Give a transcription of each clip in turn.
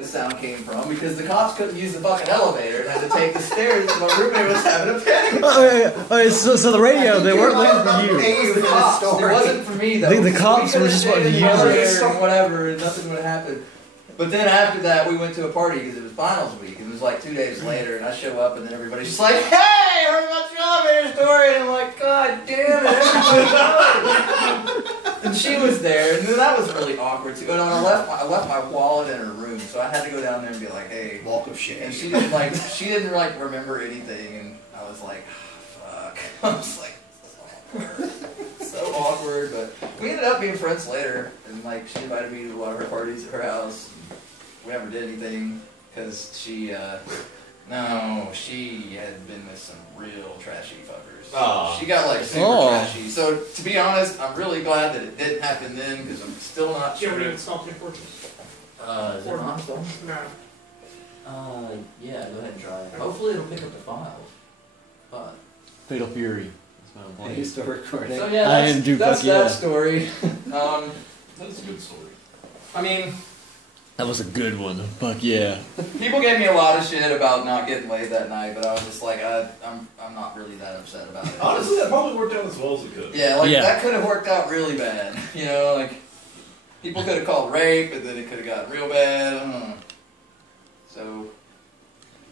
the sound came from because the cops couldn't use the fucking elevator and had to take the stairs because my roommate was having a panic. So the radio, they weren't looking for you. It was the cops. It wasn't for me though. The cops were just wanting to use it or whatever, and nothing would happen. But then after that, we went to a party because it was finals week. It was like 2 days later, and I show up, and then everybody's just like, "Hey, I heard about your elevator story," and I'm like, "God damn it, everybody!" And she was there, and then that was really awkward too. And I left my wallet in her room, so I had to go down there and be like, "Hey, walk of shame." And she didn't remember anything, and I was like, "Fuck," I was like, so awkward. But we ended up being friends later, and like she invited me to one of her parties at her house. We never did anything because she had been with some real trashy fuckers. Oh. She got like super trashy. So to be honest, I'm really glad that it didn't happen then because I'm still not sure. You ever even stopped your fortress? Is it not still? No. Yeah, go ahead and try it. Hopefully it'll pick up the files. But Fatal Fury. Are you still recording? So yeah, that's that story. That's a good story. I mean, that was a good one. Fuck yeah. People gave me a lot of shit about not getting laid that night, but I was just like, I'm not really that upset about it. Honestly, that probably worked out as well as it could. Yeah, that could have worked out really bad. You know, like people could have called rape, and then it could have gotten real bad. I don't know. So,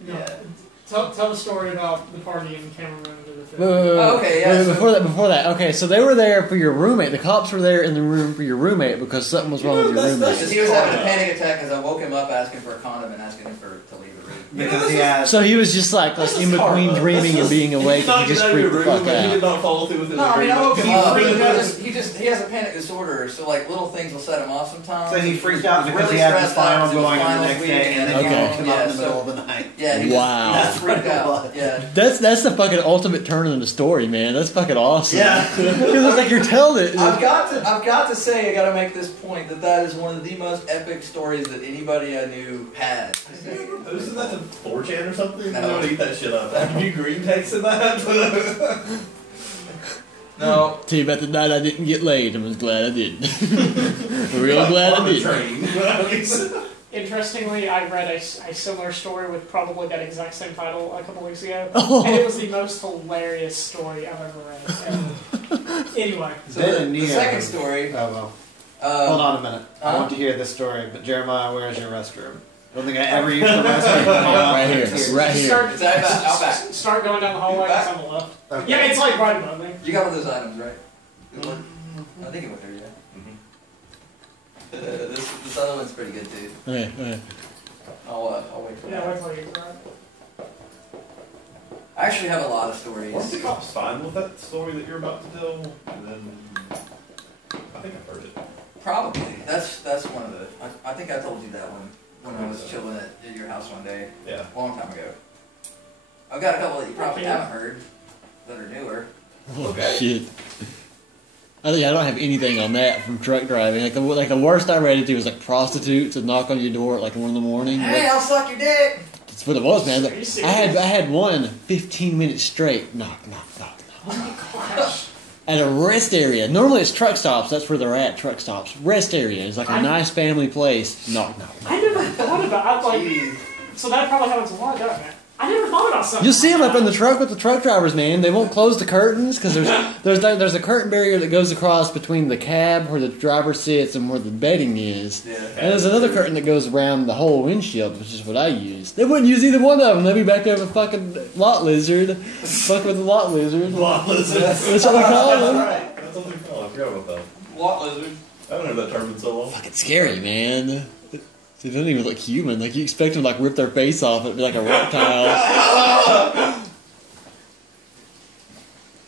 yeah. Tell the story about the party in the camera room. Okay, yeah. Before that. Okay, so they were there for your roommate. The cops were there in the room for your roommate because something was wrong with your roommate. Because he was having a panic attack because I woke him up asking for a condom and asking him to leave the room. Because he has. So he was just like in between dreaming and being awake, and he just freaked the fuck He out. did not follow through with his No, I mean, I woke him up. agreement. He has a panic disorder, so like little things will set him off sometimes. So he freaked out because really he had his stressed out final because it was going on the finals next week, day, and then Okay. he woke him up in the Yeah, middle of the night. Yeah, he Wow. just freaked out. Yeah. That's the fucking ultimate turn in the story, man. That's fucking awesome. Yeah. Because it's like you're telling it. I've got to say, I got to make this point that is one of the most epic stories that anybody I knew had. Isn't that to 4chan or something? No. I would eat that shit up. Have you green texted that? No. Tell you about the night I didn't get laid. I was glad I didn't. Real glad I didn't. Interestingly, I read a similar story with probably that exact same title a couple weeks ago, Oh. and it was the most hilarious story I've ever read. Anyway, So the second story. Oh well. Hold on a minute. I want to hear this story, but Jeremiah, where's your restroom? I don't think I ever used the restroom. Right here. Right here. It's out back. Start going down the hallway. It's on the left. Okay. Yeah, it's like right above me. You got one of those items, right? It worked. I think it went there, yeah. This other one's pretty good too. Okay. I'll wait for Yeah, that. wait till you get right. I actually have a lot of stories. Weren't the cops fine with that story that you're about to tell? And then I think I've heard it. Probably. That's one of the. I think I told you that one when I was chilling at your house one day. Yeah. A long time ago. I've got a couple that you probably haven't heard that are newer. Oh, shit. I don't have anything on that from truck driving. Like the worst I ran into was like prostitutes that knock on your door at like 1 in the morning. Hey, I'll suck your dick. That's what it was, man. Are you serious? I had one 15 minutes straight. Knock. Oh my gosh. At a rest area. Normally it's truck stops. That's where they're at. Truck stops. Rest area. It's like a nice family place. Knock. I never thought about so that probably happens a lot, doesn't it? I never thought about something. You'll see them up in the truck with the truck drivers, man. They won't close the curtains because there's a curtain barrier that goes across between the cab where the driver sits and where the bedding is. Yeah. And there's another curtain that goes around the whole windshield, which is what I use. They wouldn't use either one of them. They'd be back there with a fucking lot lizard. Fuck with the lot lizard. Lot lizard. That's what we call them. Right. That's what they call it. I forgot about that. Lot lizard. I haven't heard that term in so long. Fucking scary, man. They don't even look human. Like you expect them to like rip their face off and be like a reptile.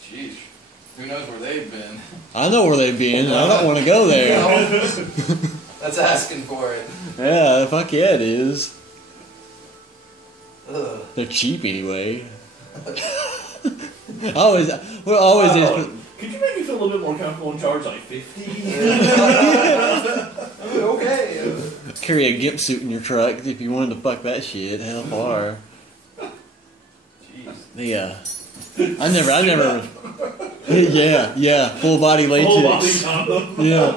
Jeez. Who knows where they've been? I know where they've been. And I don't want to go there. That's asking for it. Yeah, fuck yeah, it is. Ugh. They're cheap anyway. Always. Could you make me feel a little bit more comfortable and charge like 50? Okay. Carry a gimp suit in your truck if you wanted to fuck that shit. Hell far. Jeez. Yeah. I never. Yeah. Full body latex. Yeah.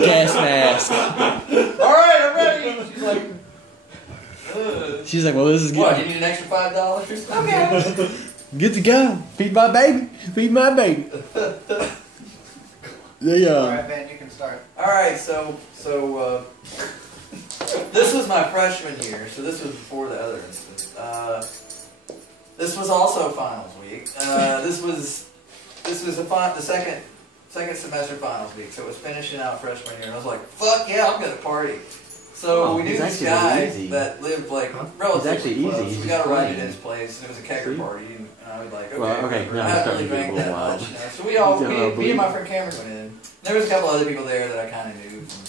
Gas mask. Alright, I'm ready. She's like, She's like, well, this is What? You good. need an extra $5? Okay. Good to go. Feed my baby. Feed my baby. Alright, Ben, you can start. All right, so this was my freshman year, so this was before the other incident. This was also finals week. This was the second semester finals week, so it was finishing out freshman year, and I was like, "Fuck yeah, I'm gonna party." So Oh, we knew he's this actually guy easy. that lived like Huh? relatively He's actually close. easy, he's We got just a ride playing. at his place, and it was a kegger See? party, and I was like, "Okay, Well, okay, whatever." now I I'm hadn't starting really to get a drank little that wild. much, you know. So we all, He's getting a little me and my bleak. friend Cameron went in. There was a couple other people there that I kind of knew from,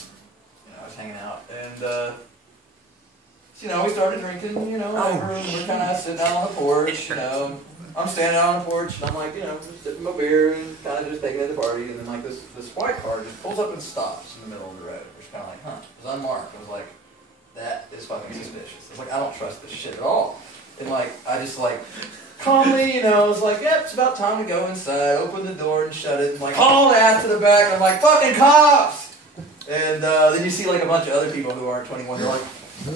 I was hanging out, and we started drinking, whatever. We're kind of sitting out on the porch, I'm standing out on the porch, and I'm like, just sipping my beer and kind of just taking it to the party, and then like this white car just pulls up and stops in the middle of the road. It's kind of like, it was unmarked. I was like, that is fucking suspicious. I was like, I don't trust this shit at all. And like, I just like calmly, I was like, yep, it's about time to go inside. Open the door and shut it, and like haul ass to the back. And I'm like, fucking cops! And then you see like a bunch of other people who aren't 21. They're like,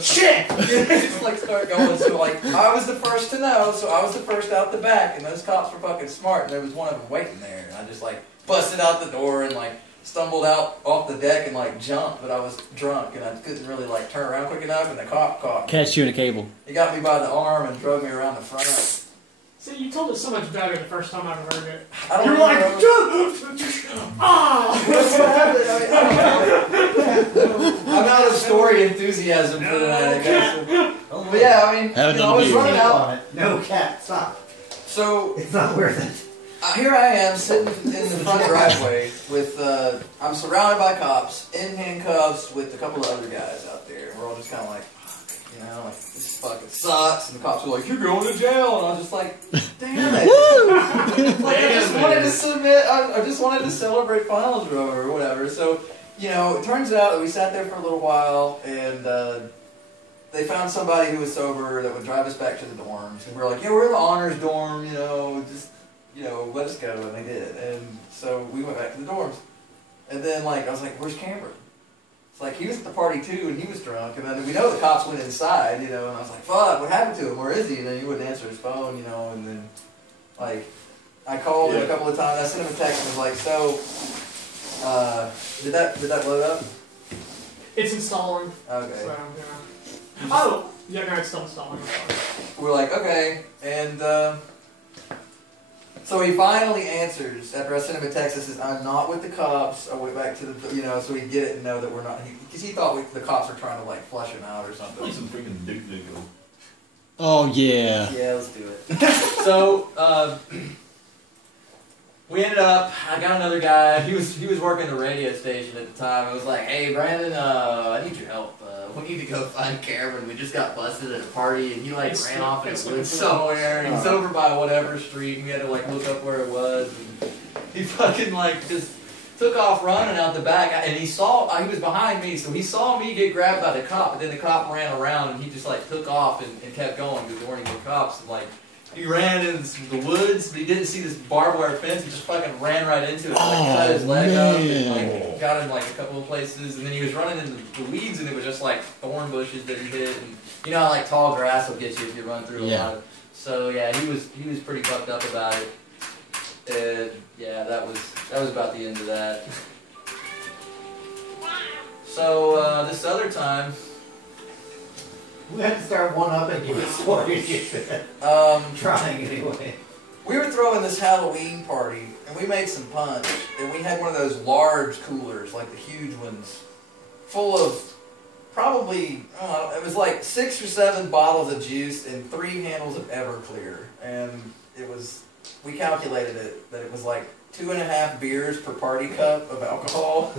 shit! Just like start going. So like, I was the first to know, so I was the first out the back, and those cops were fucking smart. And there was one of them waiting there, and I just like busted out the door and like stumbled out off the deck and like jumped, but I was drunk and I couldn't really like turn around quick enough, and the cop caught me. Catch you in a cable. He got me by the arm and drove me around the front. See, you told it so much better the first time I ever heard it. I don't You're know. like, ah! What's what happened? I don't know. I'm not a story enthusiasm for that, I guess. But yeah, I mean, Have I was another running beer. out. On it. No, cat, stop. So It's not worth it. here I am sitting in the front driveway with, I'm surrounded by cops, in handcuffs with a couple of other guys out there. And we're all just kind of like, fuck, like, this fucking sucks. And the cops were like, you're going to jail. And I was just like, damn it. Like, I just wanted to submit, I just wanted to celebrate finals or over or whatever. So, it turns out that we sat there for a little while, and they found somebody who was sober that would drive us back to the dorms. And we were like, yeah, we're in the honors dorm, just, let us go. And they did. And so we went back to the dorms. And then, like, I was like, where's Cameron? It's like, he was at the party too, and he was drunk. And then we know the cops went inside, and I was like, fuck, what happened to him? Where is he? And then he wouldn't answer his phone, and then, like, I called him a couple of times. I sent him a text and was like, so, did that load up? It's installing. Okay. So, yeah. Oh! Yeah, no, it's still installing. We're like, okay, and so he finally answers after I sent him a text that says, I'm not with the cops. I went back to the, so he'd get it and know that we're not, because he thought the cops were trying to like flush him out or something. Play some freaking Duke Nukem. Oh, yeah. Yeah, let's do it. So, we ended up, I got another guy, he was working the radio station at the time. I was like, hey Brandon, I need your help. We need to go find Cameron. We just got busted at a party, and he like ran off in the woods somewhere. He's over by whatever street, and we had to like look up where it was. And he fucking like just took off running out the back, and he was behind me, so he saw me get grabbed by the cop, but then the cop ran around, and he just like took off and kept going because there weren't even cops. And like he ran in the woods, but he didn't see this barbed wire fence. He just fucking ran right into it, and, like, cut his leg up, and like got him like a couple of places. And then he was running into the weeds, and it was just like thorn bushes that he hit. And how like tall grass will get you if you run through a lot. So yeah, he was pretty fucked up about it. And yeah, that was about the end of that. So this other time. We had to start one-upping you with stories you should. Trying anyway. We were throwing this Halloween party, and we made some punch, and we had one of those large coolers, like the huge ones, full of probably, it was like 6 or 7 bottles of juice and 3 handles of Everclear, and we calculated it, that it was like 2.5 beers per party cup of alcohol.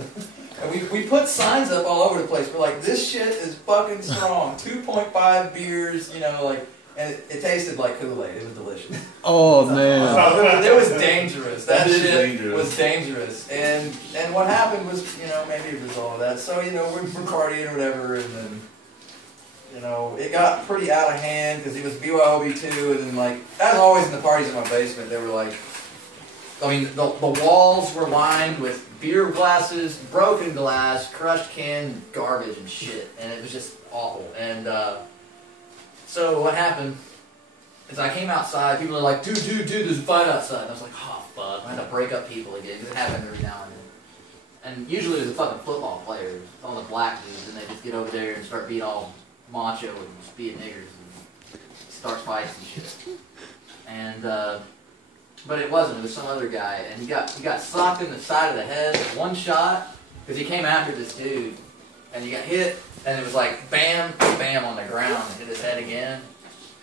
And we put signs up all over the place. We're like, this shit is fucking strong. 2.5 beers, and it tasted like Kool-Aid. It was delicious. Oh, man. It was dangerous. That is shit dangerous. was dangerous. And what happened was, maybe a result of that. So, we're partying or whatever, and then, it got pretty out of hand because it was BYOB too, and then, like, as always in the parties in my basement, they were like, the walls were lined with beer glasses, broken glass, crushed can, garbage and shit, and it was just awful. And So what happened is I came outside. People are like, dude, there's a fight outside. And I was like, oh fuck, I had to break up people again because it happened every now and then. And usually there's the fucking football players, all the black dudes, and they just get over there and start being all macho and just being niggers and start fights and shit. And but it wasn't. It was some other guy, and he got socked in the side of the head, one shot, because he came after this dude, and he got hit, and it was like bam, bam on the ground, and hit his head again,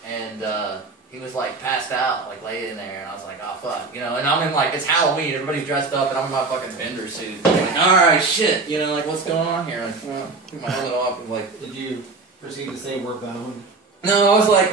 and he was like passed out, like laid in there, and I was like, oh fuck, you know, and I'm in like, it's Halloween, everybody's dressed up, and I'm in my fucking vendor suit, I'm like, alright, shit, you know, like what's going on here? Like, took my helmet off and like, Did you proceed to say we're boned? no, I was like,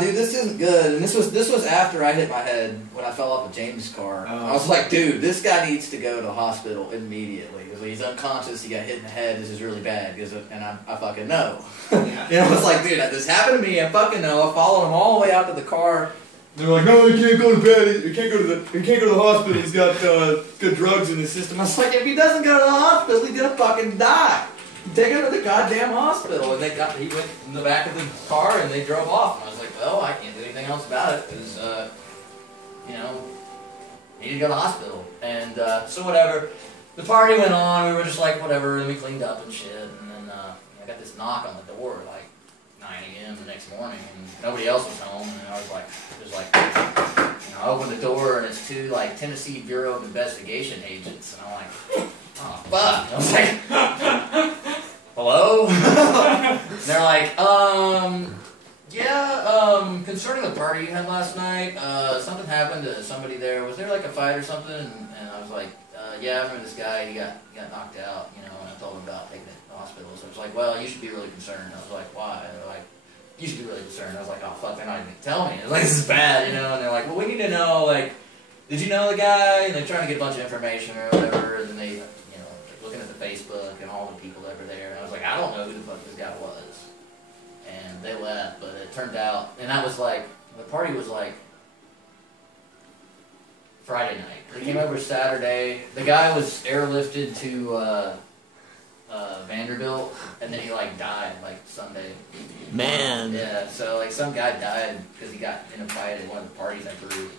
dude, this isn't good. And this was after I hit my head when I fell off of James' car. Oh. I was like, dude, this guy needs to go to the hospital immediately. Because he's unconscious, he got hit in the head, this is really bad. And I fucking know. Yeah. You know, I was like, dude, this happened to me, I fucking know. I followed him all the way out to the car. They're like, no, you can't go to bed. You can't go to the hospital. He's got drugs in his system. I was like, if he doesn't go to the hospital, he's gonna fucking die. Take him to the goddamn hospital, and he went in the back of the car, and they drove off. And I was like, well, I can't do anything else about it, because, you know, he need to go to the hospital. And, so whatever. The party went on, we were just like, whatever, and we cleaned up and shit, and then, I got this knock on the door, like, 9 a.m. the next morning, and nobody else was home, and I was like, you know, I opened the door, and it's two, like, Tennessee Bureau of Investigation agents, and I'm like, oh, fuck. I was like, hello? And they're like, yeah, concerning the party you had last night, something happened to somebody there. Was there like a fight or something? And I was like, yeah, I remember this guy, he got knocked out, you know, and I told him about taking it to the hospital. So I was like, well, you should be really concerned. I was like, why? And they're like, you should be really concerned. I was like, oh, fuck, they're not even gonna tell me. I was like, this is bad, you know? And they're like, well, we need to know, like, did you know the guy? And they're trying to get a bunch of information or whatever, and then they, you know, looking at the Facebook and all the people that were there, and I was like, I don't know who the fuck this guy was. And they left, but it turned out, and that was like, the party was like Friday night. They came over Saturday. The guy was airlifted to Vanderbilt, and then he like died like Sunday. Man. Yeah, so like some guy died because he got in a fight at one of the parties I threw.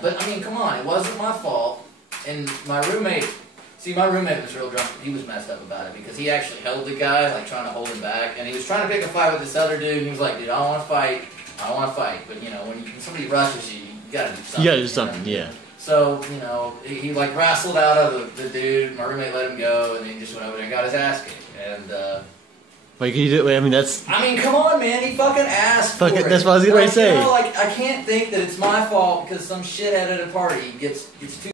But I mean, come on, it wasn't my fault. And my roommate was real drunk. He was messed up about it because he actually held the guy, like trying to hold him back. And he was trying to pick a fight with this other dude. And he was like, dude, I don't want to fight. I don't want to fight. But you know, when somebody rushes you, you gotta do something. You gotta do something, yeah. So, you know, he like wrestled out of the dude. My roommate let him go, and then he just went over there and got his ass kicked. And Like, can you do? I mean, that's. I mean, come on, man. He fucking asked for it. That's what I was gonna say. You know, like, I can't think that it's my fault because some shithead at a party gets too